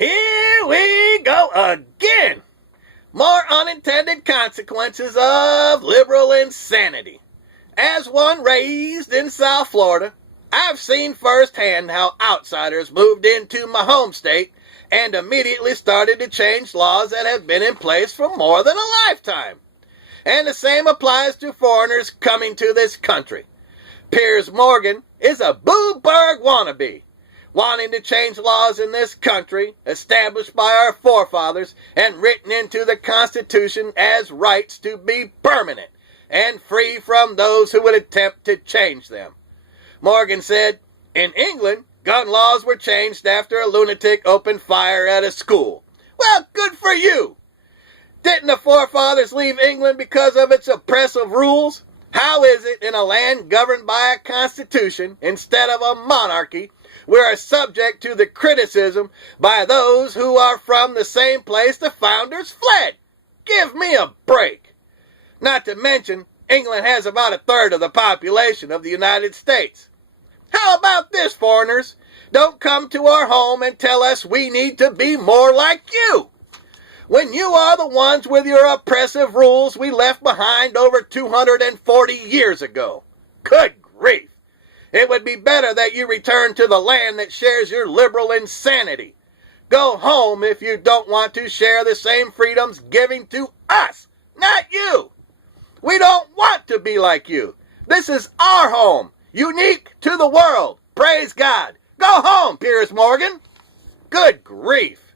Here we go again. More unintended consequences of liberal insanity. As one raised in South Florida, I've seen firsthand how outsiders moved into my home state and immediately started to change laws that have been in place for more than a lifetime. And the same applies to foreigners coming to this country. Piers Morgan is a Boobburg wannabe, wanting to change laws in this country established by our forefathers and written into the Constitution as rights to be permanent and free from those who would attempt to change them. Morgan said, in England, gun laws were changed after a lunatic opened fire at a school. Well, good for you. Didn't the forefathers leave England because of its oppressive rules? How is it in a land governed by a constitution instead of a monarchy we are subject to the criticism by those who are from the same place the founders fled? Give me a break. Not to mention, England has about a third of the population of the United States. How about this, foreigners? Don't come to our home and tell us we need to be more like you, when you are the ones with your oppressive rules we left behind over 240 years ago. Good grief. It would be better that you return to the land that shares your liberal insanity. Go home if you don't want to share the same freedoms given to us, not you. We don't want to be like you. This is our home, unique to the world. Praise God. Go home, Piers Morgan. Good grief.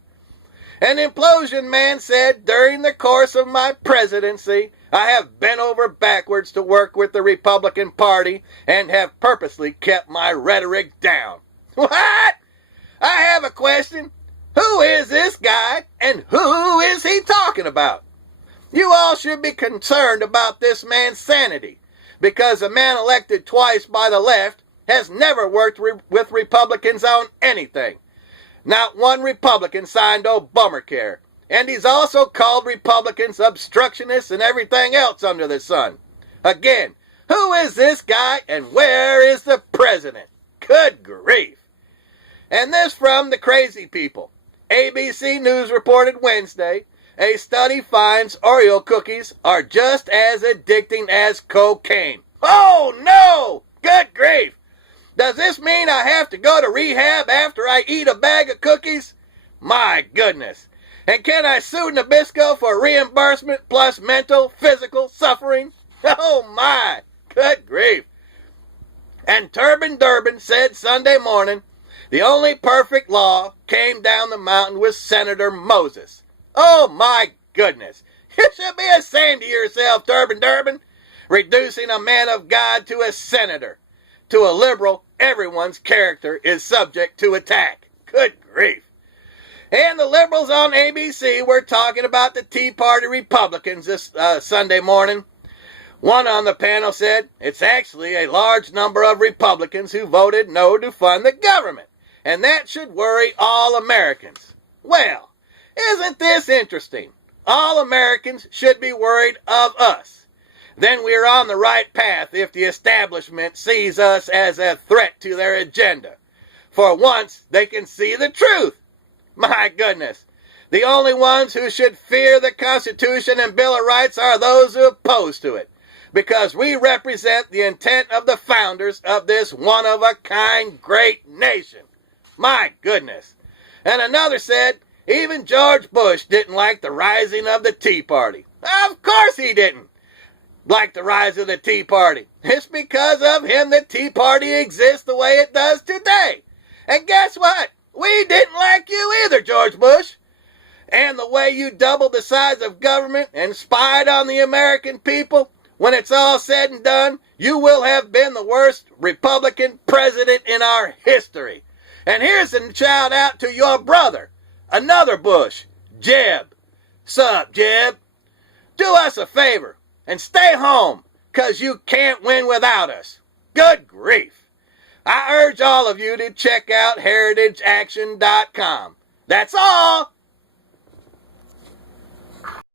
An implosion man said, during the course of my presidency, I have bent over backwards to work with the Republican Party and have purposely kept my rhetoric down. What? I have a question. Who is this guy and who is he talking about? You all should be concerned about this man's sanity, because a man elected twice by the left has never worked with Republicans on anything. Not one Republican signed Obamacare, and he's also called Republicans obstructionists and everything else under the sun. Again, who is this guy and where is the president? Good grief. And this from the crazy people. ABC News reported Wednesday, a study finds Oreo cookies are just as addicting as cocaine. Oh no! Good grief! Does this mean I have to go to rehab after I eat a bag of cookies? My goodness. And can I sue Nabisco for reimbursement plus mental, physical suffering? Oh my. Good grief. And Turbin Durbin said Sunday morning, the only perfect law came down the mountain with Senator Moses. Oh my goodness. You should be ashamed of yourself, Turbin Durbin, reducing a man of God to a senator. To a liberal, everyone's character is subject to attack. Good grief. And the liberals on ABC were talking about the Tea Party Republicans this Sunday morning. One on the panel said, it's actually a large number of Republicans who voted no to fund the government, and that should worry all Americans. Well, isn't this interesting? All Americans should be worried of us. Then we're on the right path if the establishment sees us as a threat to their agenda. For once, they can see the truth. My goodness. The only ones who should fear the Constitution and Bill of Rights are those who oppose to it, because we represent the intent of the founders of this one-of-a-kind great nation. My goodness. And another said, even George Bush didn't like the rising of the Tea Party. Of course he didn't like the rise of the Tea Party. It's because of him that Tea Party exists the way it does today. And guess what? We didn't like you either, George Bush. And the way you doubled the size of government and spied on the American people, when it's all said and done, you will have been the worst Republican president in our history. And here's a shout out to your brother, another Bush, Jeb. Sup, Jeb? Do us a favor and stay home, 'cause you can't win without us. Good grief. I urge all of you to check out heritageaction.com. That's all.